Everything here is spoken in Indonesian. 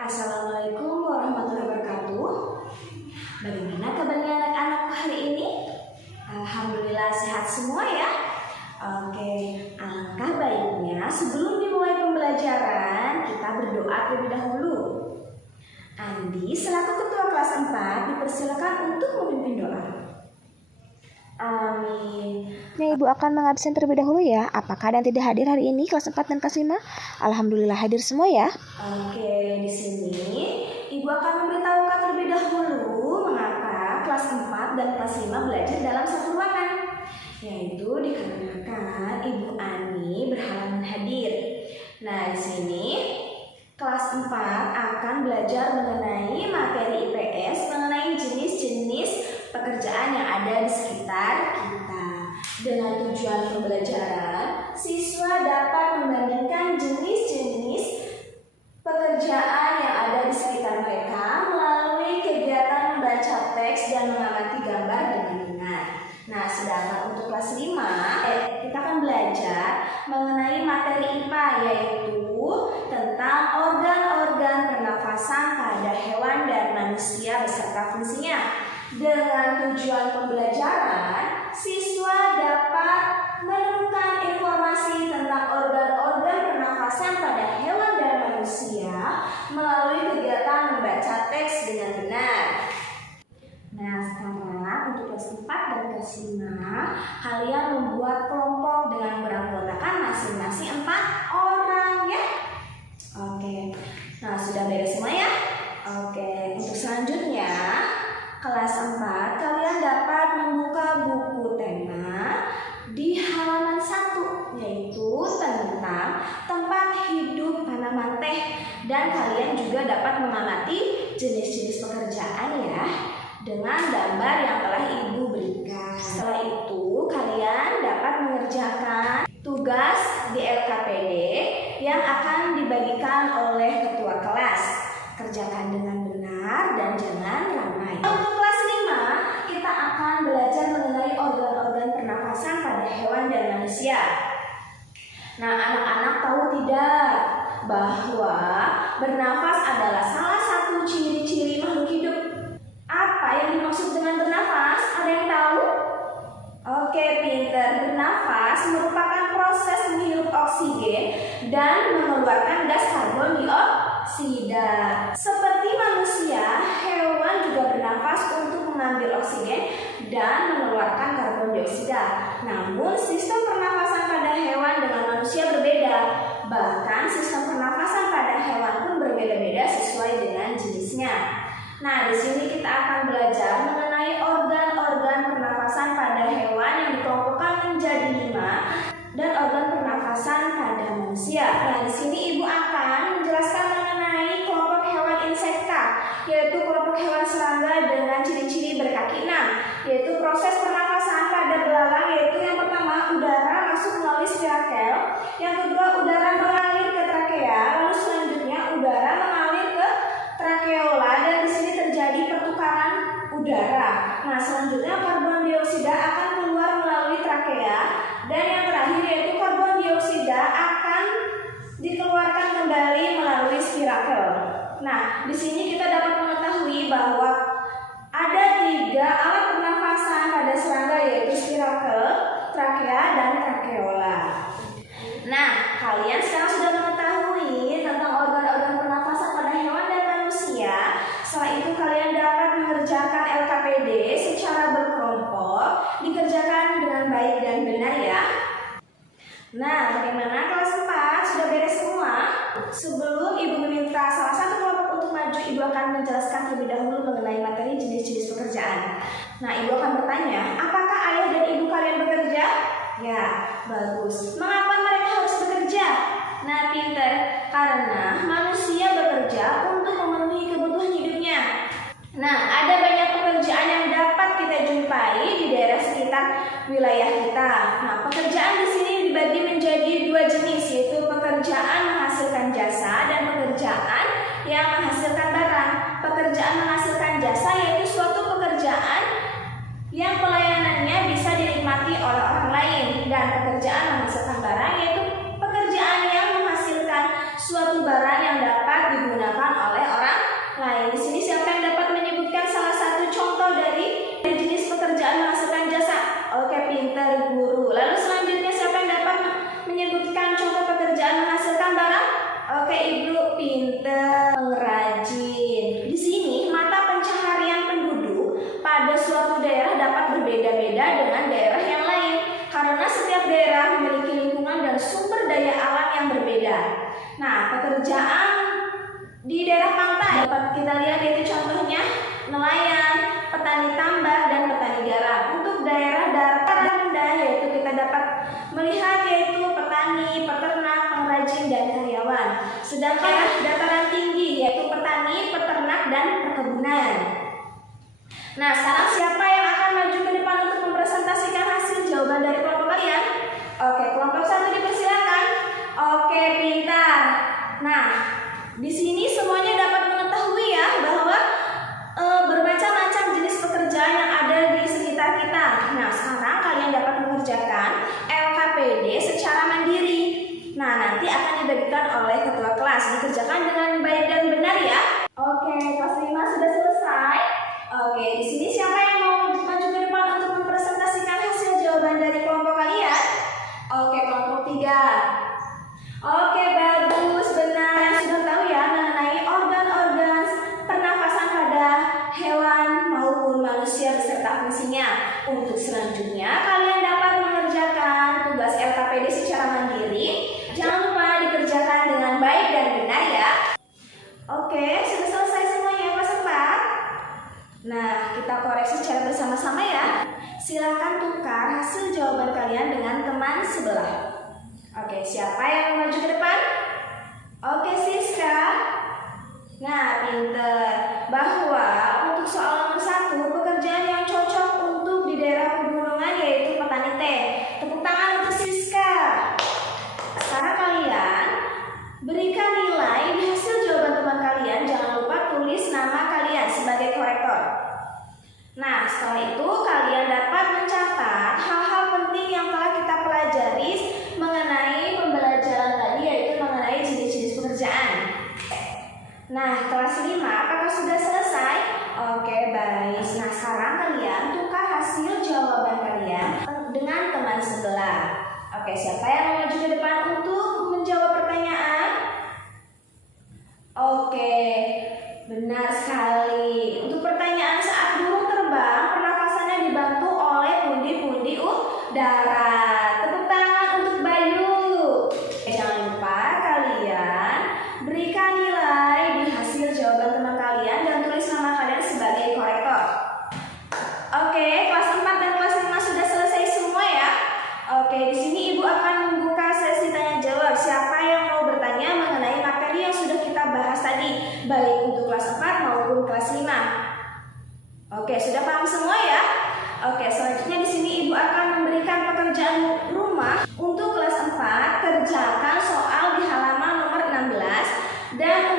Assalamualaikum warahmatullahi wabarakatuh. Bagaimana kabarnya anak-anakku hari ini? Alhamdulillah sehat semua ya. Oke, alangkah baiknya sebelum dimulai pembelajaran kita berdoa terlebih dahulu. Andi selaku ketua kelas 4 dipersilakan untuk memimpin doa. Amin. Nah, Ibu akan mengabsen terlebih dahulu ya. Apakah ada yang tidak hadir hari ini kelas 4 dan kelas 5? Alhamdulillah hadir semua ya. Oke, di sini Ibu akan memberitahukan terlebih dahulu mengapa kelas 4 dan kelas 5 belajar dalam satu ruangan. Yaitu dikarenakan Ibu Ani berhalangan hadir. Nah, di sini kelas 4 akan belajar mengenai materi IPS, mengenai jenis-jenis pekerjaan yang ada di sekitar kita. Dengan tujuan pembelajaran, siswa dapat membandingkan jenis-jenis pekerjaan yang ada di sekitar mereka melalui kegiatan membaca teks dan mengamati gambar dengan benar. Nah, sedangkan untuk kelas 5, kita akan belajar mengenai materi IPA, yaitu tentang organ-organ pernafasan pada hewan dan manusia beserta fungsinya. Dengan tujuan pembelajaran, siswa dapat menemukan informasi tentang organ-organ pernafasan pada hewan dan manusia melalui kegiatan membaca teks dengan benar. Nah, sekarang untuk kelas 4 dan kelas 5, kalian membuat kelompok dengan beranggotakan masing-masing 4 orang ya. Oke, nah sudah beres semua ya? Oke, untuk selanjutnya kelas 4, kalian dapat membuka buku tema di halaman 1, yaitu tentang tempat hidup tanaman teh. Dan kalian juga dapat mengamati jenis-jenis pekerjaan ya, dengan gambar yang telah Ibu berikan. Setelah itu, kalian dapat mengerjakan tugas di LKPD yang akan dibagikan oleh ketua kelas. Kerjakan dengan benar dan jangan ramai. Untuk kelas 5, kita akan belajar mengenai organ-organ pernafasan pada hewan dan manusia. Nah, anak-anak tahu tidak bahwa bernafas adalah salah satu ciri-ciri makhluk hidup? Apa yang dimaksud dengan bernafas? Ada yang tahu? Oke, pinter. Bernafas merupakan proses menghirup oksigen dan mengeluarkan gas karbon dioksida. Seperti manusia, hewan juga bernafas untuk mengambil oksigen dan mengeluarkan karbon dioksida. Namun, sistem pernafasan pada hewan dengan manusia berbeda. Bahkan, sistem pernafasan pada hewan pun berbeda-beda sesuai dengan jenisnya. Nah, di sini kita akan belajar mengenai organ-organ pernafasan pada hewan yang dikelompokkan menjadi 5 dan organ pernafasan pada manusia. Nah, di sini Ibu akan menjelaskan mengenai kelompok hewan insekta, yaitu kelompok hewan serangga dengan ciri-ciri berkaki 6, yaitu proses pernafasan pada belalang, yaitu yang pertama udara masuk melalui spirakel, yang kedua udara mengalir ke trakea, lalu selanjutnya udara mengalir ke trakeola, dan di sini terjadi pertukaran udara. Nah, selanjutnya karbon dioksida akan keluar melalui trakea, dan yang terakhir yaitu karbon dioksida akan dikeluarkan kembali melalui spirakel. Nah, di sini kita dapat mengetahui bahwa ada 3 alat pernafasan pada serangga, yaitu spirakel, trakea, dan trakeola. Nah, kalian sekarang sudah mengetahui tentang organ-organ pernafasan pada hewan dan manusia. Setelah itu kalian dapat mengerjakan LKPD secara berkelompok, dikerjakan dengan baik dan benar ya. Nah, bagaimana kelas 4? Sudah beres semua? Sebelum Ibu meminta salah satu kelompok untuk maju, Ibu akan menjelaskan terlebih dahulu mengenai materi jenis-jenis pekerjaan. Nah, Ibu akan bertanya, apakah ayah dan ibu kalian bekerja? Ya, bagus. Mengapa mereka harus bekerja? Nah, pinter. Karena manusia bekerja untuk memenuhi kebutuhan hidupnya. Nah, ada banyak pekerjaan yang dapat kita jumpai di daerah sekitar wilayah kita. Nah, pekerjaan di sini dibagi menjadi 2 jenis, yaitu pekerjaan menghasilkan jasa dan pekerjaan yang menghasilkan barang. Pekerjaan menghasilkan jasa yaitu suatu pekerjaan yang pelayanannya bisa dinikmati oleh orang lain, dan pekerjaan menghasilkan barang yaitu pekerjaan yang menghasilkan suatu barang yang dapat digunakan oleh orang pekerjaan di daerah pantai dapat kita lihat, yaitu contohnya nelayan, petani tambak, dan petani garam. Untuk daerah dataran rendah yaitu kita dapat melihat yaitu petani, peternak, pengrajin, dan karyawan. Sedangkan dataran tinggi yaitu petani, peternak, dan perkebunan. Nah, sekarang siapa yang akan maju ke depan untuk mempresentasikan hasil jawaban dari kelompok kalian? Oke, kelompok 1 dipersilakan. Oke, pintar. Nah, di sini semuanya dapat mengetahui ya bahwa bermacam-macam jenis pekerjaan yang ada di sekitar kita. Nah, sekarang kalian dapat mengerjakan LKPD secara mandiri. Nah, nanti akan dibagikan oleh ketua kelas. Dikerjakan dengan baik dan benar ya. Oke, kelas 5 sudah selesai. Oke, di sini siapa yang mau maju ke depan untuk mempresentasikan hasil jawaban dari kelompok kalian? Oke, kelompok 3. Oke, bagus, benar. Sudah tahu ya mengenai organ-organ pernafasan pada hewan maupun manusia beserta fungsinya. Untuk selanjutnya, kalian dapat mengerjakan tugas LKPD secara mandiri. Jangan lupa dikerjakan dengan baik dan benar ya. Oke, sudah selesai semuanya kelas 4. Nah, kita koreksi secara bersama-sama ya. Silakan tukar hasil jawaban kalian dengan teman sebelah. Oke, siapa yang maju ke depan? Oke, Siska. Nah, pinter. Bahwa untuk soal nomor 1, pekerjaan yang cocok untuk di daerah pegunungan yaitu petani teh. Tepuk tangan untuk Siska. Sekarang kalian berikan nilai di hasil jawaban teman kalian. Jangan lupa tulis nama kalian sebagai korektor. Nah, setelah itu kalian dapat mencatat hal-hal penting yang telah kita pelajari mengenai pembelajaran tadi, yaitu mengenai jenis-jenis pekerjaan. Nah, kelas 5 apakah sudah selesai? Oke, baik. Nah, sekarang kalian tukar hasil jawaban kalian dengan teman sebelah. Oke, siapa yang mau maju ke depan untuk menjawab pertanyaan? Oke, benar sekali. Untuk pertanyaan, saat burung terbang, pernafasannya dibantu oleh pundi-pundi udara. Tepuk tangan untuk Bayu. Jangan lupa kalian berikan nilai di hasil jawaban teman kalian dan tulis nama kalian sebagai korektor. Oke, kelas 4 dan kelas 5 sudah selesai semua ya. Oke, di sini Ibu akan membuka sesi tanya jawab. Siapa yang mau bertanya mengenai materi yang sudah kita bahas tadi, baik untuk kelas 4 maupun kelas 5. Oke, sudah paham semua ya? Oke, selanjutnya di sini Ibu akan memberikan pekerjaan rumah untuk kelas 4. Kerjakan soal di halaman nomor 16 dan